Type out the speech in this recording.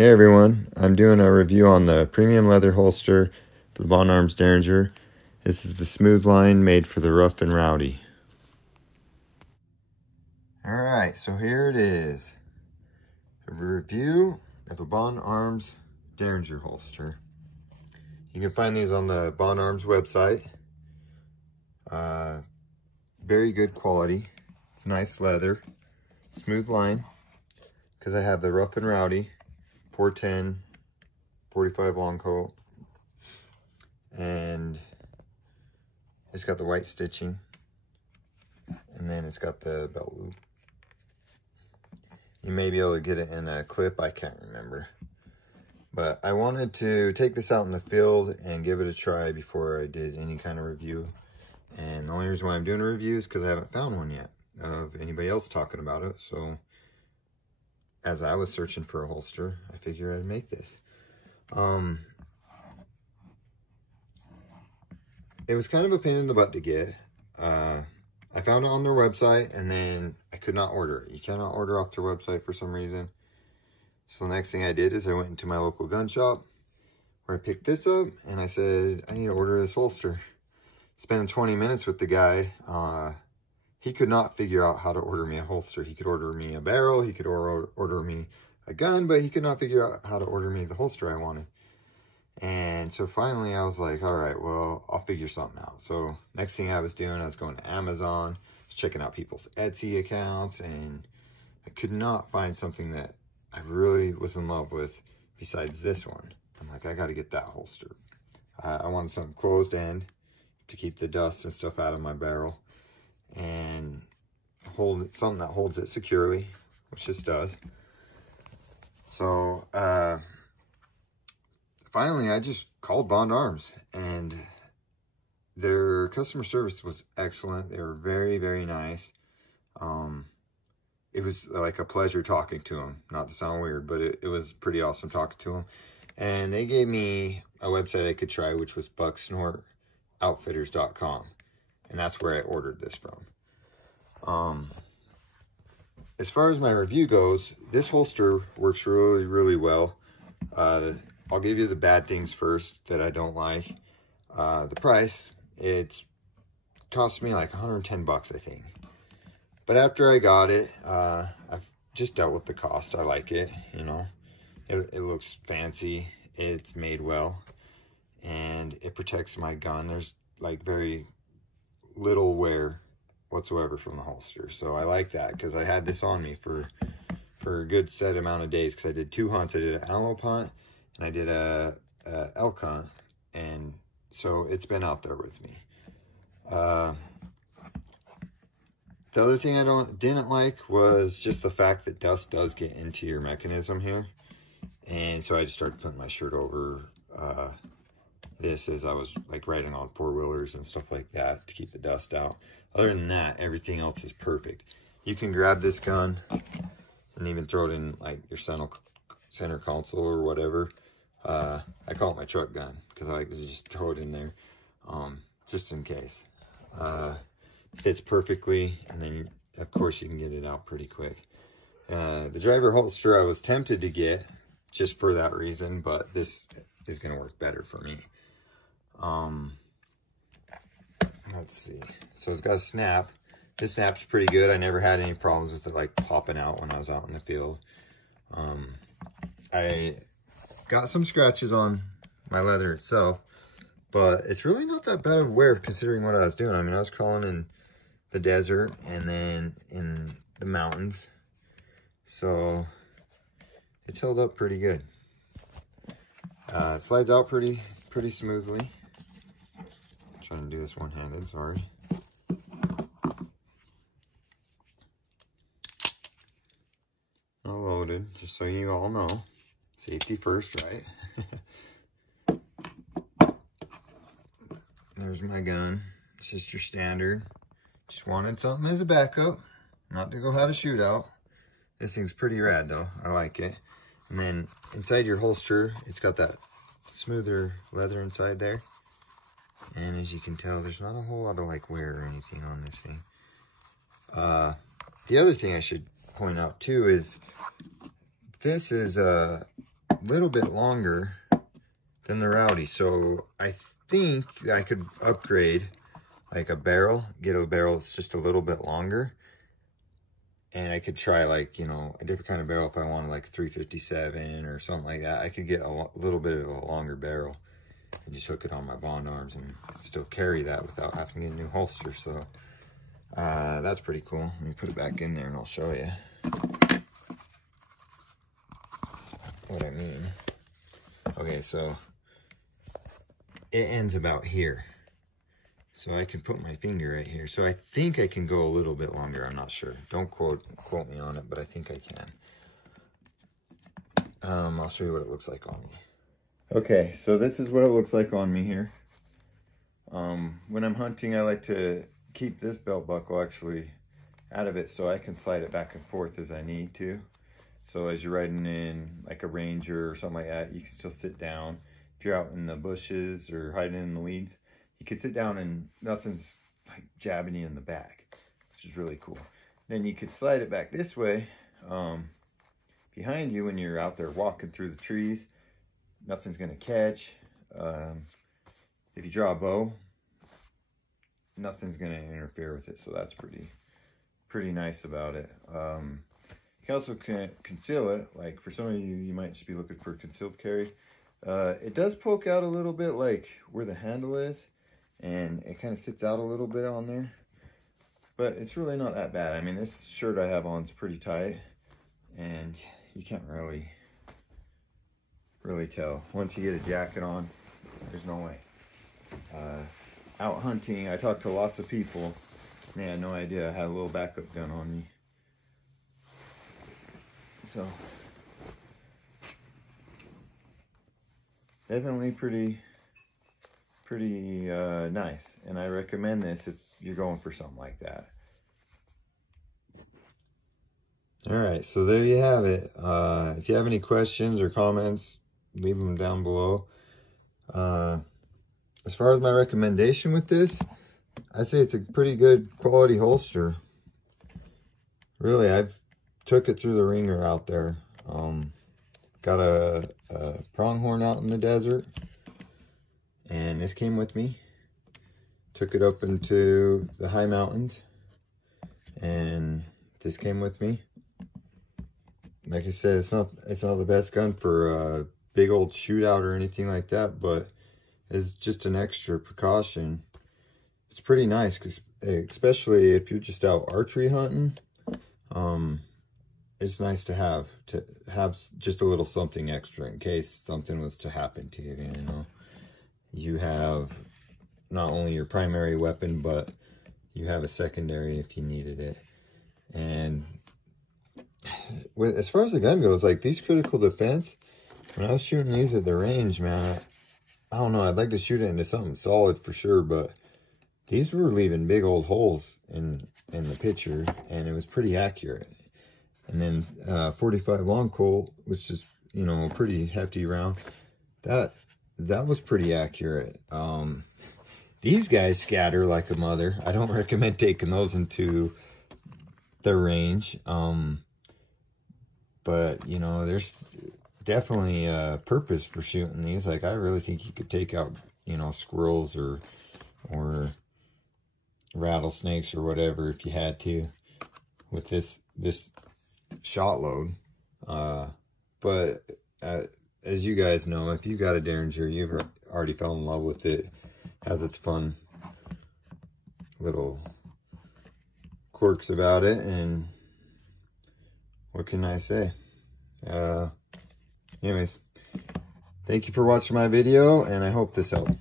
Hey everyone, I'm doing a review on the premium leather holster for the Bond Arms Derringer. This is the smooth line made for the rough and rowdy. Alright, so here it is. A review of a Bond Arms Derringer holster. You can find these on the Bond Arms website. Very good quality. It's nice leather. Smooth line. Because I have the rough and rowdy 410 45 long coat, and it's got the white stitching, and then it's got the belt loop. You may be able to get it in a clip, I can't remember, but I wanted to take this out in the field and give it a try before I did any kind of review. And the only reason why I'm doing a review is because I haven't found one yet of anybody else talking about it. So as I was searching for a holster, I figured I'd make this. It was kind of a pain in the butt to get. I found it on their website, and then I could not order it. You cannot order off their website for some reason. So the next thing I did is I went into my local gun shop where I picked this up, and I said, I need to order this holster. Spent 20 minutes with the guy. He could not figure out how to order me a holster. He could order me a barrel, he could order me a gun, but he could not figure out how to order me the holster I wanted. And so finally I was like, all right, well, I'll figure something out. So next thing I was doing, I was going to Amazon, was checking out people's Etsy accounts, and I could not find something that I really was in love with besides this one. I'm like, I got to get that holster. I wanted something closed end to keep the dust and stuff out of my barrel, and something that holds it securely, which this does. So finally I just called Bond Arms, and their customer service was excellent. They were very, very nice. It was like a pleasure talking to them, not to sound weird, but it was pretty awesome talking to them. And they gave me a website I could try, which was bucksnortoutfitters.com. And that's where I ordered this from. As far as my review goes, this holster works really, really well. I'll give you the bad things first that I don't like. The price, it cost me like 110 bucks, I think. But after I got it, I've just dealt with the cost. I like it, you know. It looks fancy. It's made well. And it protects my gun. There's like very little wear whatsoever from the holster, so I like that, because I had this on me for a good set amount of days, because I did 2 hunts. I did an antelope hunt and I did a elk hunt, and so it's been out there with me. The other thing I didn't like was just the fact that dust does get into your mechanism here, and so I just started putting my shirt over this as I was like riding on 4-wheelers and stuff like that to keep the dust out. Other than that, everything else is perfect. You can grab this gun and even throw it in like your center console or whatever. I call it my truck gun because I like to just throw it in there, just in case. Fits perfectly, and then of course you can get it out pretty quick. The driver holster I was tempted to get just for that reason, but this is going to work better for me. Let's see. So it's got a snap. This snaps pretty good. I never had any problems with it like popping out when I was out in the field. I got some scratches on my leather itself, but it's really not that bad of wear considering what I was doing. I mean, I was crawling in the desert and then in the mountains, so it's held up pretty good. It slides out pretty smoothly. Trying to do this one-handed, sorry. Not loaded, just so you all know. Safety first, right? There's my gun. It's just your standard. Just wanted something as a backup, not to go have a shootout. This thing's pretty rad though, I like it. And then inside your holster, it's got that smoother leather inside there. And as you can tell, there's not a whole lot of like wear or anything on this thing. The other thing I should point out too is this is little bit longer than the Rowdy. So I think I could upgrade like a barrel, get a barrel that's just a little bit longer. And I could try like, you know, a different kind of barrel if I wanted like a 357 or something like that. I could get a little bit of a longer barrel and just hook it on my Bond arms and still carry that without having to get a new holster. So that's pretty cool. Let me put it back in there and I'll show you what I mean. Okay, so it ends about here. So I can put my finger right here. So I think I can go a little bit longer. I'm not sure. Don't quote me on it, but I think I can. I'll show you what it looks like on me. Okay, so this is what it looks like on me here. When I'm hunting, I like to keep this belt buckle actually out of it so I can slide it back and forth as I need to. So as you're riding in like a Ranger or something like that, you can still sit down. If you're out in the bushes or hiding in the weeds, you can sit down and nothing's like jabbing you in the back, which is really cool. Then you could slide it back this way behind you when you're out there walking through the trees. Nothing's gonna catch. If you draw a bow, nothing's gonna interfere with it. So that's pretty nice about it. You can also conceal it. Like for some of you, you might just be looking for concealed carry. It does poke out a little bit like where the handle is. And it kind of sits out a little bit on there, but it's really not that bad. I mean, this shirt I have on is pretty tight, and you can't really tell. Once you get a jacket on, there's no way. Out hunting, I talked to lots of people. They had no idea I had a little backup gun on me. So, definitely pretty nice, and I recommend this if you're going for something like that. All right, so there you have it. If you have any questions or comments, leave them down below. As far as my recommendation with this, I say it's a pretty good quality holster. Really, I've took it through the ringer out there. Got a pronghorn out in the desert, and this came with me. Took it up into the high mountains, and this came with me. Like I said, it's not the best gun for a big old shootout or anything like that, but it's just an extra precaution. It's pretty nice, because especially if you're just out archery hunting, it's nice to have just a little something extra in case something was to happen to you, you know. You have not only your primary weapon, but you have a secondary if you needed it. And as far as the gun goes, like these critical defense, when I was shooting these at the range, man, I don't know, I'd like to shoot it into something solid for sure, but these were leaving big old holes in the picture, and it was pretty accurate. And then 45 long Colt, which is, you know, a pretty hefty round, that was pretty accurate. These guys scatter like a mother. I don't recommend taking those into the range. But, you know, there's definitely a purpose for shooting these. Like, I really think you could take out, you know, squirrels or rattlesnakes or whatever if you had to with this shot load. But as you guys know, if you got a Derringer, you've already fell in love with it. Has its fun little quirks about it, and what can I say? Anyways, thank you for watching my video, and I hope this helped.